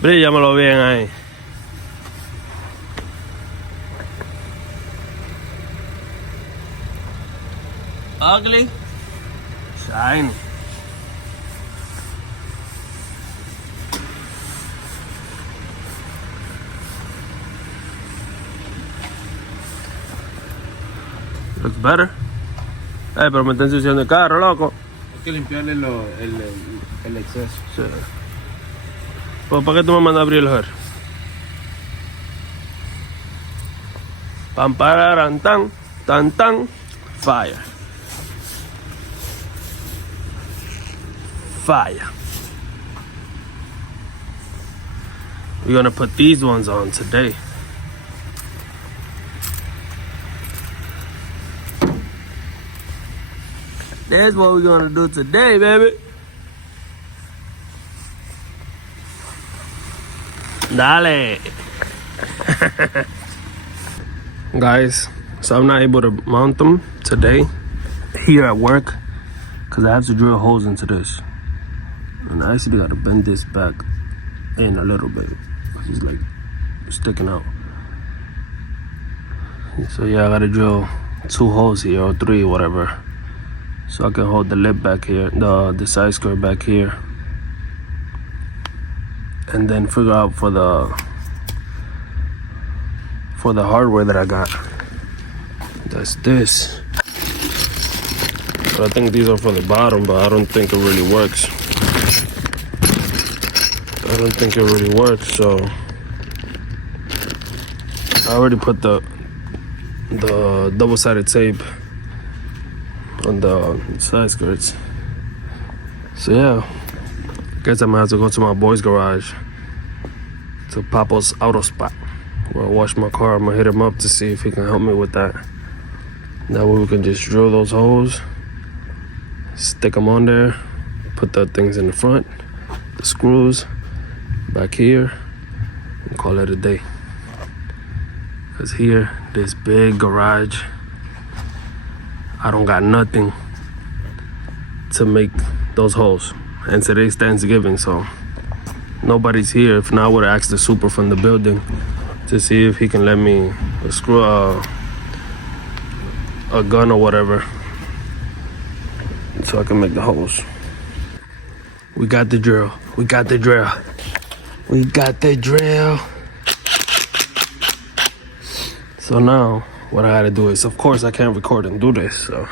Bríllamelo bien ahí. Ugly, shiny. Looks better. Pero me está ensuciando el carro, loco. Hay que limpiarle el exceso. Sí. Pues, ¿para qué tú me mandas a abrir el hood? Pam, pararan, tan, tan, tan. Fire. Fire. We're gonna put these ones on today. That's what we're gonna do today, baby. Dale. Guys, so I'm not able to mount them today here at work because I have to drill holes into this. And I actually got to bend this back in a little bit. It's like sticking out. So yeah, I got to drill 2 holes here or 3, whatever. So I can hold the lip back here, the side skirt back here. And then figure out for the hardware that I got. That's this. But I think these are for the bottom, but I don't think it really works. So I already put the double-sided tape on the side skirts. So yeah, I guess I'm gonna have to go to my boy's garage, to Papo's Auto Spot, where I wash my car. I'm gonna hit him up to see if he can help me with that. That way we can just drill those holes, stick them on there, put the things in the front, the screws back here, and call it a day. Cause here, this big garage, I don't got nothing to make those holes. And today's Thanksgiving, so nobody's here. If not, I would ask the super from the building to see if he can let me screw a gun or whatever so I can make the holes. We got the drill. So now what I gotta do is, of course I can't record and do this, so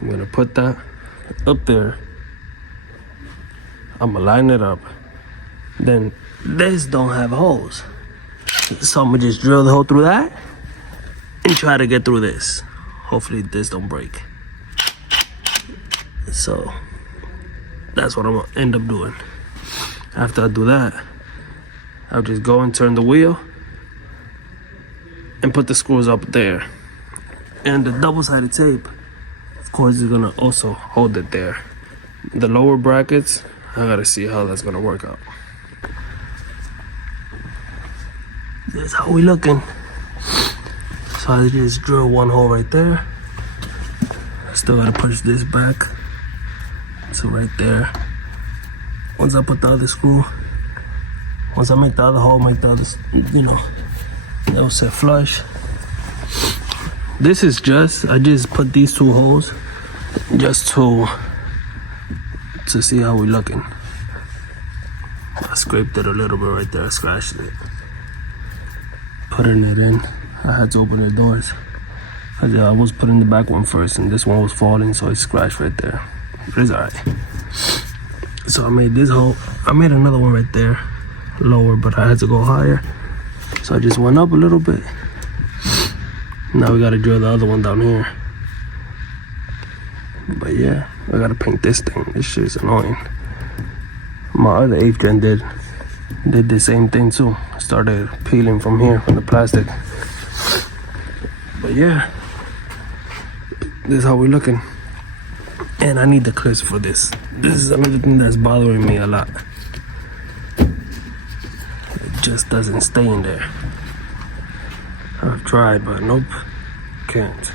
I'm gonna put that up there. I'm gonna line it up. Then this don't have holes, so I'm gonna just drill the hole through that and try to get through this. Hopefully this don't break. So that's what I'm gonna end up doing. After I do that, I'll just go and turn the wheel and put the screws up there. And the double-sided tape, of course, is gonna also hold it there. The lower brackets, I gotta see how that's gonna work out. This is how we looking. So I just drill 1 hole right there. Still gotta push this back to right there. Once I put the other screw, once I make the other hole, make the other, they'll set flush. This is I just put these 2 holes just to see how we looking. I scraped it a little bit right there, I scratched it. Putting it in, I had to open the doors. I was putting the back one first and this one was falling, so it scratched right there. But it's alright. So I made this hole, I made another one right there, lower, but I had to go higher. So I just went up a little bit. Now we gotta drill the other one down here. But yeah, I gotta paint this thing. This shit's annoying. My other 8thgen did the same thing too. Started peeling from here, from the plastic. But yeah, this is how we're looking. And I need the clips for this. This is another thing that's bothering me a lot. It just doesn't stay in there. I've tried, but nope, can't.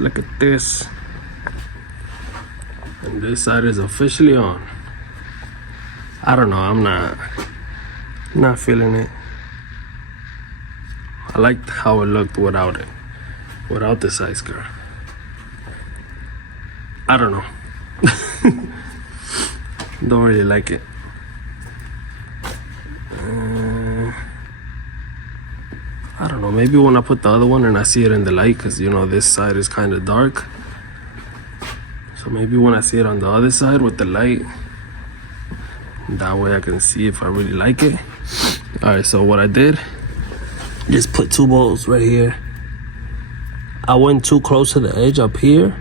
Look at this. And this side is officially on. I don't know, I'm not feeling it. I liked how it looked without the side skirt. I don't know. Don't really like it. I don't know, maybe when I put the other one and I see it in the light, because you know this side is kind of dark, so maybe when I see it on the other side with the light, that way I can see if I really like it. All right, so what I did, just put 2 bolts right here. I went too close to the edge up here,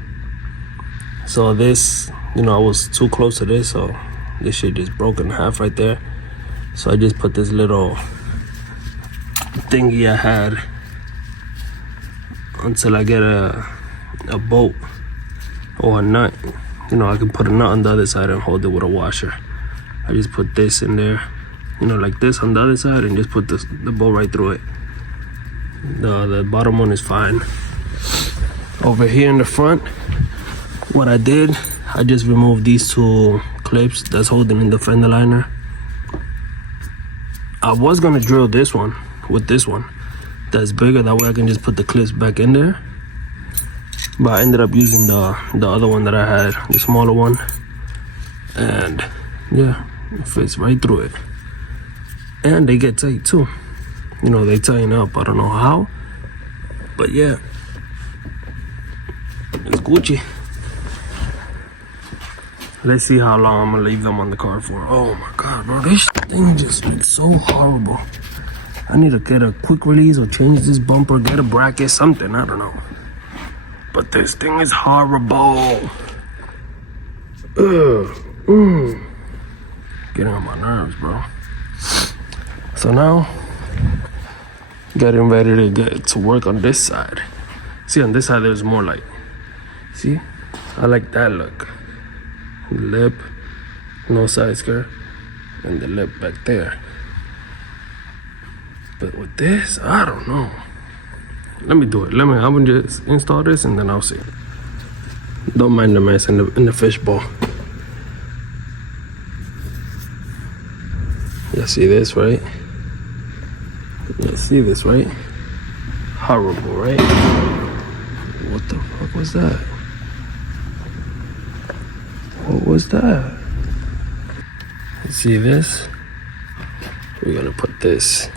so this, you know, I was too close to this, so this shit just broke in half right there. So I just put this little thingy I had until I get a bolt or a nut. You know, I can put a nut on the other side and hold it with a washer. I just put this in there, you know, like this on the other side, and just put the bolt right through it. The bottom one is fine. Over here in the front, what I did, I just removed these 2 clips that's holding in the fender liner. I was gonna drill this one with this one that's bigger, that way I can just put the clips back in there, but I ended up using the other one that I had, the smaller one, and yeah, it fits right through it. And they get tight too, you know, they tighten up. I don't know how, but yeah, it's Gucci. Let's see how long I'm gonna leave them on the car for. Oh my god, bro, this thing just looks so horrible. I need to get a quick release or change this bumper, get a bracket, something, I don't know. But this thing is horrible. Getting on my nerves, bro. So now, getting ready to get to work on this side. See, on this side there's more light. See, I like that look. Lip, no side skirt, and the lip back there. But with this, I don't know. Let me do it. I'm gonna just install this and then I'll see. Don't mind the mess in the fishbowl. You see this, right? You see this, right? Horrible, right? What the fuck was that? What was that? You see this? We're gonna put this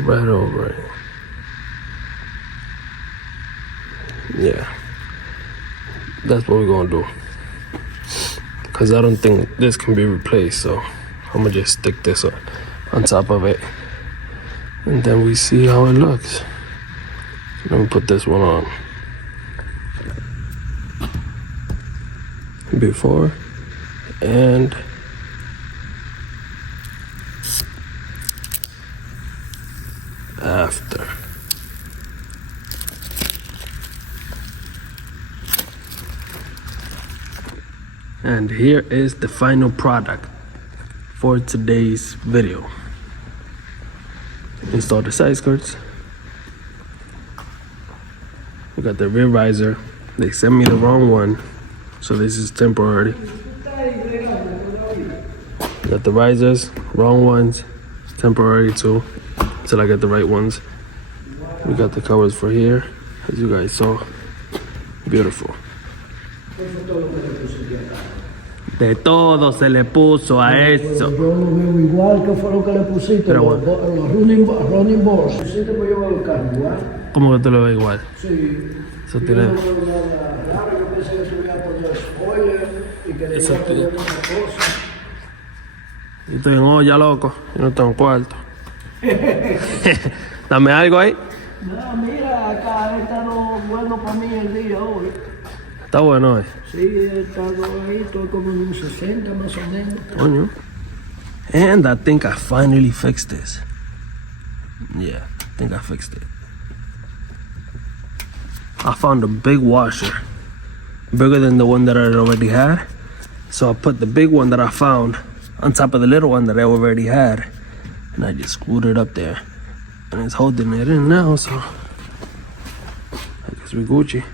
right over it. Yeah, that's what we're gonna do. Cause I don't think this can be replaced, so I'm gonna just stick this on top of it, and then we see how it looks. Let me put this one on. Before and after. And here is the final product for today's video. Install the side skirts. We got the rear visor. They sent me the wrong one, so this is temporary. Got the risers, wrong ones, temporary too, till I get the right ones. We got the covers for here, as you guys saw. Beautiful. De todo se le puso a eso. Yo lo veo igual que fue lo que le pusiste, Pero los running boards. Pusiste pues yo veo el carro igual. ¿Cómo que te lo ves igual? Sí. Eso Yo tiene... no veo nada raro, yo pensé que se iba a poner spoiler y que le iba a poner una cosa. Yo estoy en olla, loco. Yo no tengo cuarto. Dame algo ahí. No, mira, acá ha estado bueno para mí el día hoy. Está bueno, eh. Sí, he estado ahí, estoy como en un 60 más o menos. Coño. And I think I finally fixed this. Yeah, I think I fixed it. I found a big washer, bigger than the one that I already had. So I put the big one that I found on top of the little one that I already had, and I just screwed it up there, and it's holding it in now, so I guess we're Gucci.